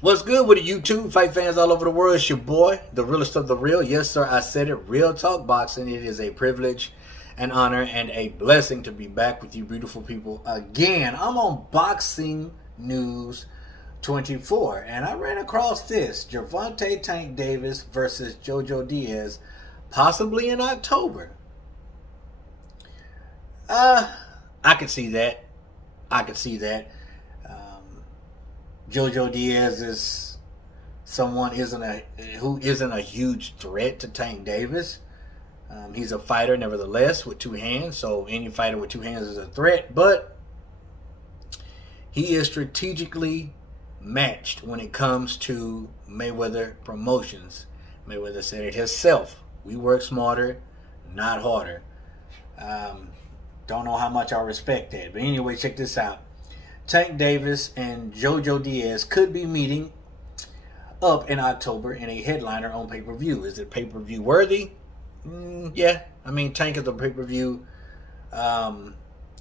What's good with the YouTube fight fans all over the world? It's your boy, the realest of the real. Yes, sir, I said it. Real talk boxing. It is a privilege, an honor, and a blessing to be back with you beautiful people again. I'm on Boxing News 24, and I ran across this. Gervonta Tank Davis versus Jojo Diaz, possibly in October. I could see that. Jojo Diaz is someone who isn't a huge threat to Tank Davis. He's a fighter, nevertheless, with two hands. So any fighter with two hands is a threat. But he is strategically matched when it comes to Mayweather Promotions. Mayweather said it himself. We work smarter, not harder. Don't know how much I respect that. But anyway, check this out. Tank Davis and Jojo Diaz could be meeting up in October in a headliner on pay-per-view. Is it pay-per-view worthy? Yeah. I mean, Tank is a pay-per-view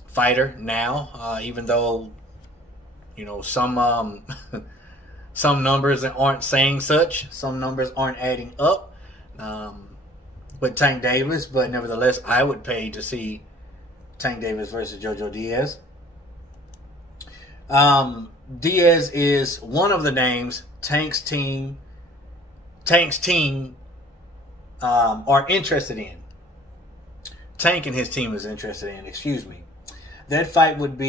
fighter now, even though, you know, some numbers aren't saying such. Some numbers aren't adding up with Tank Davis. But nevertheless, I would pay to see Tank Davis versus Jojo Diaz. Diaz is one of the names Tank's team are interested in. Tank and his team is interested in, excuse me. That fight would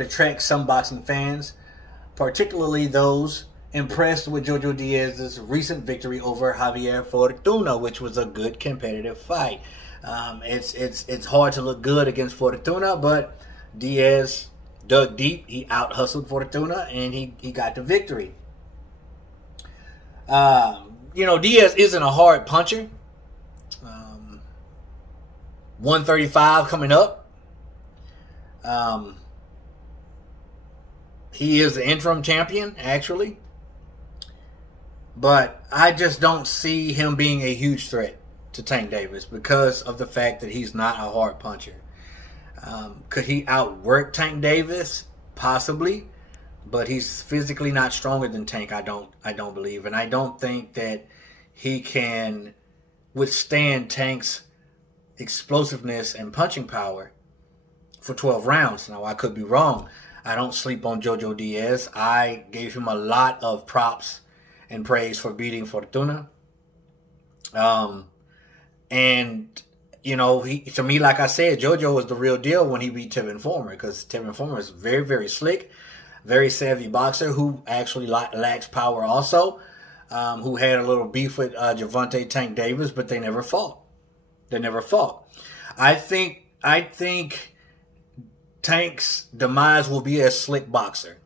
attract some boxing fans, particularly those impressed with Jojo Diaz's recent victory over Javier Fortuna, which was a good competitive fight. It's hard to look good against Fortuna, but Diaz dug deep. He out-hustled Fortuna, and he got the victory. You know, Diaz isn't a hard puncher. 135 coming up. He is the interim champion, actually. But I just don't see him being a huge threat to Tank Davis because of the fact that he's not a hard puncher. Could he outwork Tank Davis? Possibly, but he's physically not stronger than Tank. I don't believe, and I don't think that he can withstand Tank's explosiveness and punching power for 12 rounds. Now, I could be wrong. I don't sleep on Jojo Diaz. I gave him a lot of props and praise for beating Fortuna. And you know, to me, like I said, Jojo was the real deal when he beat Tevin Former, because Tevin Former is very, very slick, very savvy boxer who actually lacks power also, who had a little beef with Gervonta Tank Davis, but they never fought. I think Tank's demise will be a slick boxer.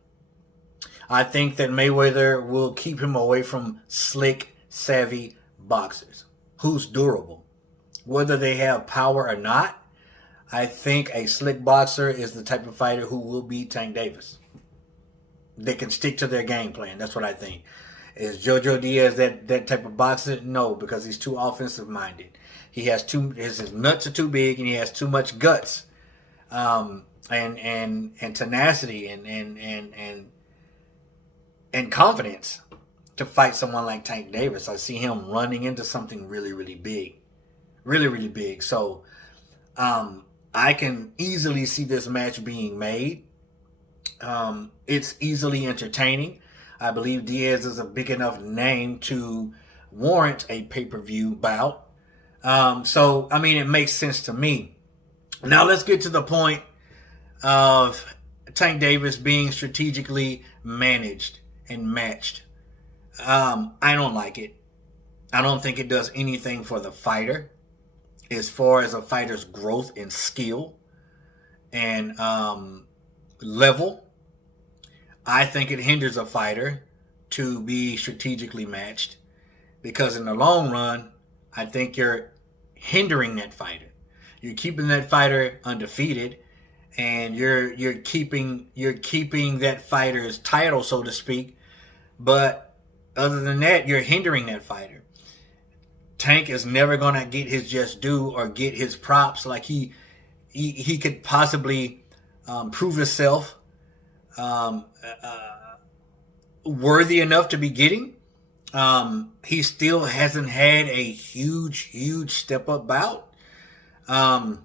I think that Mayweather will keep him away from slick, savvy boxers who's durable. Whether they have power or not, I think a slick boxer is the type of fighter who will beat Tank Davis. They can stick to their game plan. That's what I think. Is Jojo Diaz that type of boxer? No, because he's too offensive minded. His nuts are too big, and he has too much guts, and tenacity and confidence to fight someone like Tank Davis. I see him running into something really, really big. Really, really big. So I can easily see this match being made. It's easily entertaining. I believe Diaz is a big enough name to warrant a pay-per-view bout. So, I mean, it makes sense to me. Now, let's get to the point of Tank Davis being strategically managed and matched. I don't like it. I don't think it does anything for the fighter as far as a fighter's growth in skill and level. I think it hinders a fighter to be strategically matched, because in the long run, I think you're hindering that fighter. You're keeping that fighter undefeated, and you're keeping that fighter's title, so to speak. But other than that, you're hindering that fighter. Tank is never gonna get his just due or get his props like he could possibly prove himself worthy enough to be getting. He still hasn't had a huge step up bout. I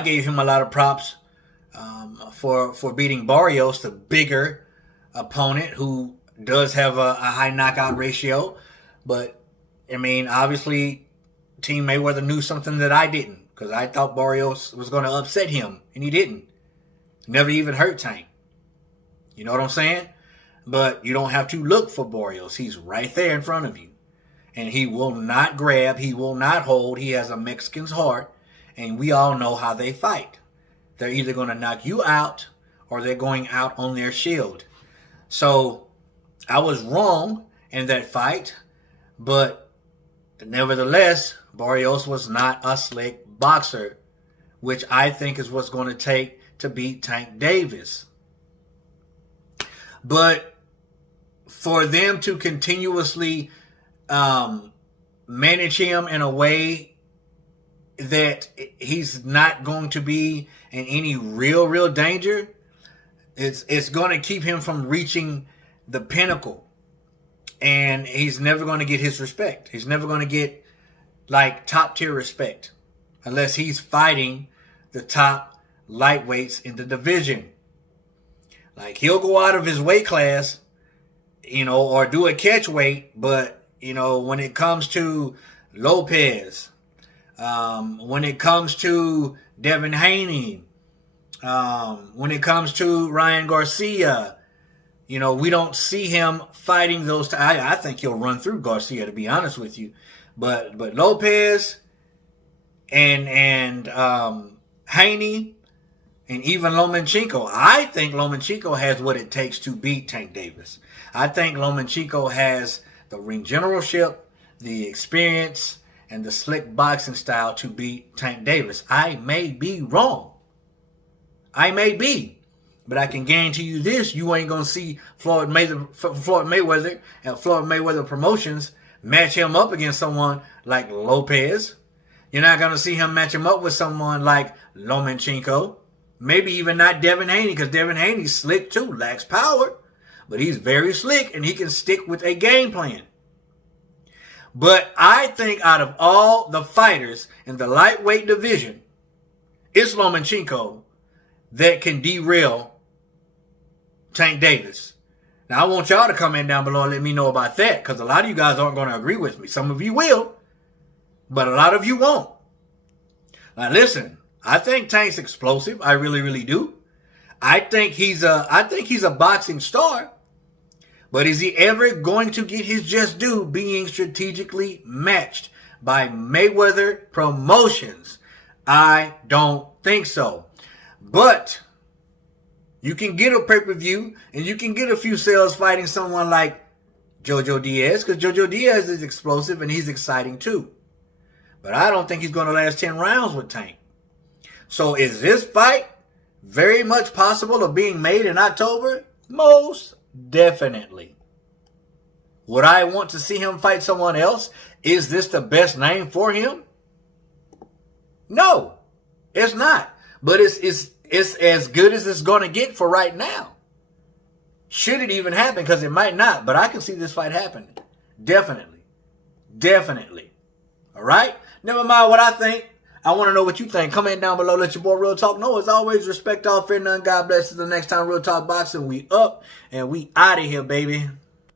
gave him a lot of props for beating Barrios, the bigger opponent who does have a high knockout ratio. But I mean, obviously, Team Mayweather knew something that I didn't, because I thought Barrios was going to upset him, and he didn't. Never even hurt Tank. You know what I'm saying? But you don't have to look for Barrios. He's right there in front of you. And he will not grab. He will not hold. He has a Mexican's heart. And we all know how they fight. They're either going to knock you out or they're going out on their shield. So I was wrong in that fight. But nevertheless, Barrios was not a slick boxer, which I think is what's going to take to beat Tank Davis. But for them to continuously manage him in a way that he's not going to be in any real danger, it's going to keep him from reaching the pinnacle. And he's never going to get his respect. He's never going to get like top tier respect unless he's fighting the top lightweights in the division. Like, he'll go out of his weight class, or do a catch weight, but when it comes to Lopez, when it comes to Devin Haney, when it comes to Ryan Garcia, we don't see him fighting those. I think he'll run through Garcia, to be honest with you. But Lopez and Haney and even Lomachenko, I think Lomachenko has what it takes to beat Tank Davis. I think Lomachenko has the ring generalship, the experience, and the slick boxing style to beat Tank Davis. I may be wrong. I may be. But I can guarantee you this: you ain't gonna see Floyd Mayweather and Floyd Mayweather Promotions match him up against someone like Lopez. You're not gonna see him match him up with someone like Lomachenko. Maybe even not Devin Haney, because Devin Haney's slick too, lacks power, but he's very slick and he can stick with a game plan. But I think out of all the fighters in the lightweight division, it's Lomachenko that can derail Tank Davis. Now, I want y'all to comment down below and let me know about that, because a lot of you guys aren't going to agree with me. Some of you will, but a lot of you won't. Now, listen, I think Tank's explosive. I really do. I think he's a boxing star, but is he ever going to get his just due being strategically matched by Mayweather Promotions? I don't think so. But you can get a pay-per-view and you can get a few sales fighting someone like Jojo Diaz, because Jojo Diaz is explosive and he's exciting too. But I don't think he's going to last 10 rounds with Tank. So is this fight very much possible of being made in October? Most definitely. Would I want to see him fight someone else? Is this the best name for him? No, it's not. But it's as good as it's going to get for right now. Should it even happen? Because it might not. But I can see this fight happening. Definitely. Definitely. All right? Never mind what I think. I want to know what you think. Comment down below. Let your boy Real Talk know. As always, respect all, fear none. God bless. Till the next time, Real Talk Boxing. We up and we out of here, baby.